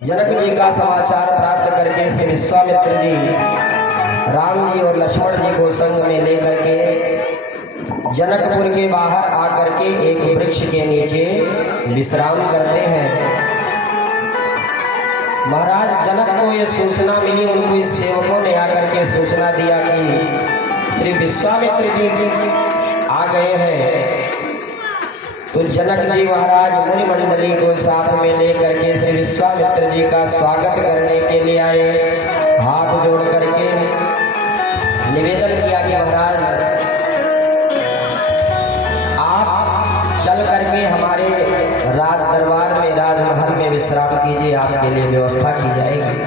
जनक जी का समाचार प्राप्त करके श्री विश्वामित्र जी राम जी और लक्ष्मण जी को संग में लेकर के जनकपुर के बाहर आकर के एक वृक्ष के नीचे विश्राम करते हैं। महाराज जनक को ये सूचना मिली, उनको इस सेवकों ने आकर के सूचना दिया कि श्री विश्वामित्र जी आ गए हैं। तो जनक जी महाराज मुनि मंडली को साथ में लेकर के श्री विश्वामित्र जी का स्वागत करने के लिए आए। हाथ जोड़ करके निवेदन किया कि महाराज आप चल करके हमारे राज दरबार में राजमहल में विश्राम कीजिए, आपके लिए व्यवस्था की जाएगी।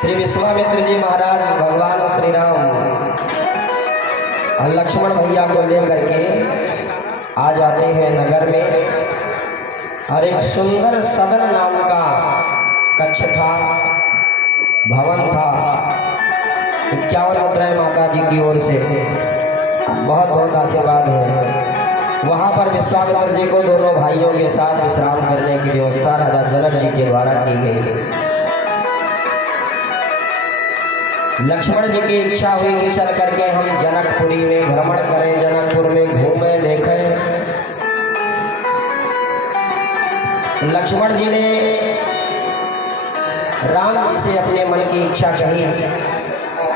श्री विश्वामित्र जी महाराज भगवान श्री राम और लक्ष्मण भैया को लेकर के आ जाते हैं नगर में। और एक सुंदर सदन नाम का कक्ष था, भवन था। 51 मुद्राएं माता जी की ओर से बहुत बहुत आशीर्वाद है। वहां पर विश्वामित्र जी को दोनों भाइयों के साथ विश्राम करने की व्यवस्था राजा जनक जी के द्वारा की गई। लक्ष्मण जी की इच्छा हुई कि चल करके हम जनकपुरी में भ्रमण करें, जनकपुर में घूमें देखें। लक्ष्मण जी ने राम जी से अपने मन की इच्छा कही।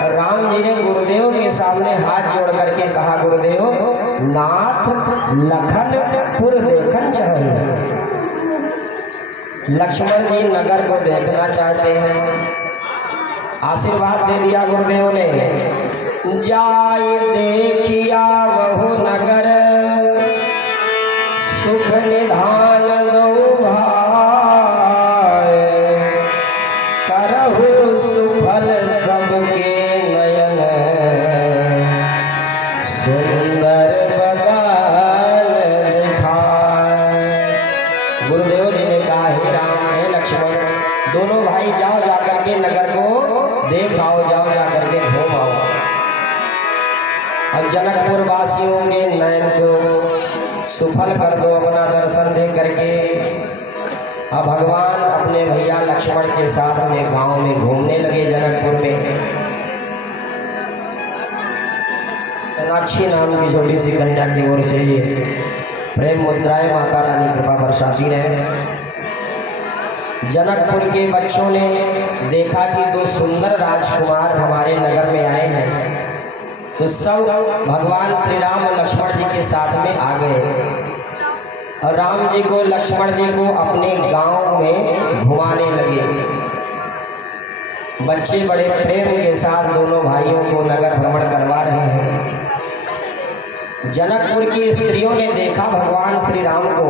राम जी ने गुरुदेव के सामने हाथ जोड़ करके कहा, गुरुदेव नाथ लखनपुर देखन चाहिए। लक्ष्मण जी नगर को देखना चाहते हैं। आशीर्वाद दे दिया गुरुदेव ने। जाय देखिया बहु नगर, सुख निधान दो भाई, करहु सुफल सबके नयन, सुंदर बदन दिखाए। गुरुदेव जी ने कहा, हे राम हे लक्ष्मण, दोनों भाई जाओ जाकर के नगर को देख आओ, जाओ जाकर के घूम आओ। और जनकपुर वासियों के नयन को सुफल कर दो अपना दर्शन दे करके। अब भगवान अपने भैया लक्ष्मण के साथ में गांव में घूमने लगे जनकपुर में। सोनाक्षी नाम की छोटी सी कन्या की ओर से ये प्रेम मुद्राएं माता रानी कृपा बरसाती रहे। जनकपुर के बच्चों ने देखा कि दो सुंदर राजकुमार हमारे नगर में आए हैं, तो सब भगवान श्री राम और लक्ष्मण जी के साथ में आ गए और राम जी को लक्ष्मण जी को अपने गांव में घुमाने लगे। बच्चे बड़े प्रेम के साथ दोनों भाइयों को नगर भ्रमण करवा रहे हैं। जनकपुर की स्त्रियों ने देखा भगवान श्री राम को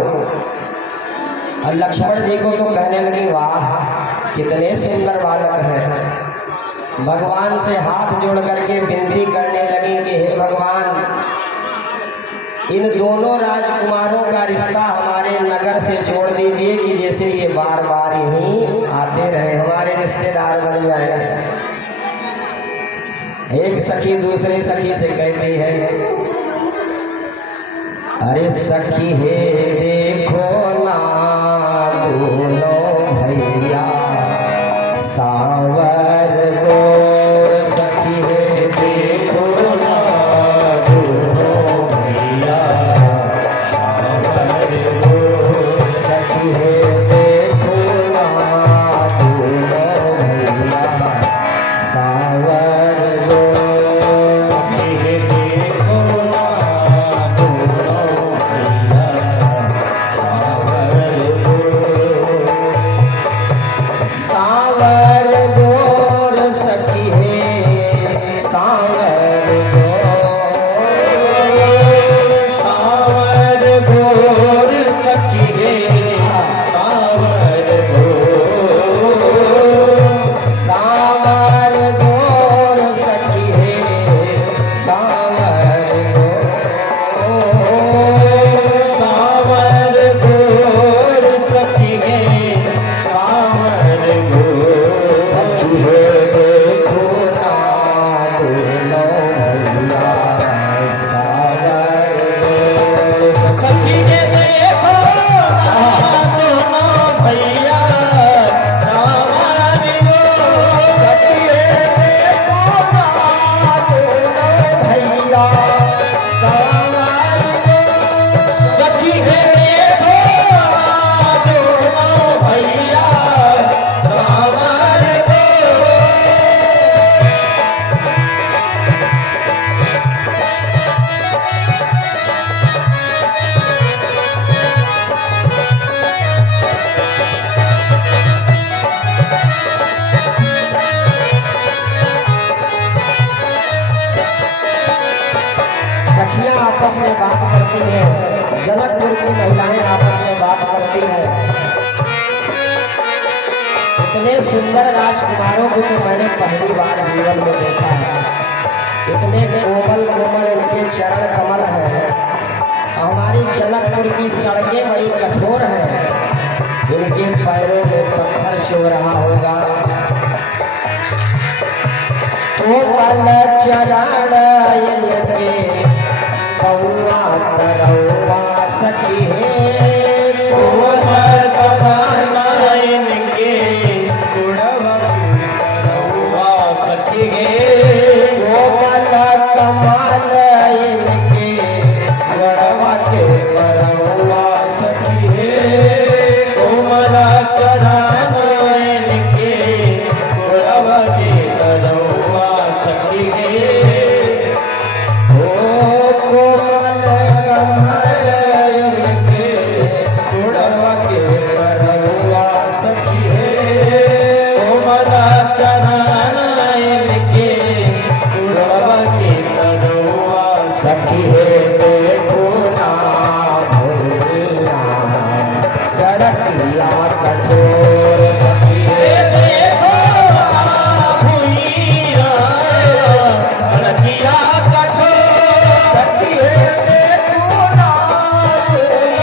और लक्ष्मण जी को, तो कहने लगी, वाह कितने सुंदर बालक हैं। भगवान से हाथ जोड़ करके विनती करने लगी कि हे भगवान, इन दोनों राजकुमारों का रिश्ता हमारे नगर से जोड़ दीजिए कि जैसे ये बार बार यहीं आते रहे, हमारे रिश्तेदार बन जाए। एक सखी दूसरे सखी से कहती है, अरे सखी हे देखो ना दोनों भैया सावर गोर, सखी है देखो ना दोनों भैया सावर गोर, सखी है देखो ना दोनों भैया सावर गोर, सखी है देखो ना दोनों भैया आपस में बात करती है, जनकपुर की महिलाएं आपस में बात करती है। इतने सुंदर राजकुमारों को तो मैंने पहली बार जीवन में देखा है। इतने कोमल कोमल इनके चरण कमल है। हमारी जनकपुर की सड़कें बड़ी कठोर हैं, इनके पैरों में पत्थर सो रहा होगा। कोमल चरण इनके कौआ तरौआ सखी है, कोमल चरण इनके गुड़वा तरौआ सखी है, कोमल कमाल इनके गुड़वा के तरौआ सखी है, कोमल चरण इनके गुड़वा के तरौआ सखी है। ओ कोमल कमल इनके गुड़वा के तरौआ सखी है, कोमल चरण इनके गुड़वा के तरौआ सखी है। देखो ना भूलिया सड़किया कठोर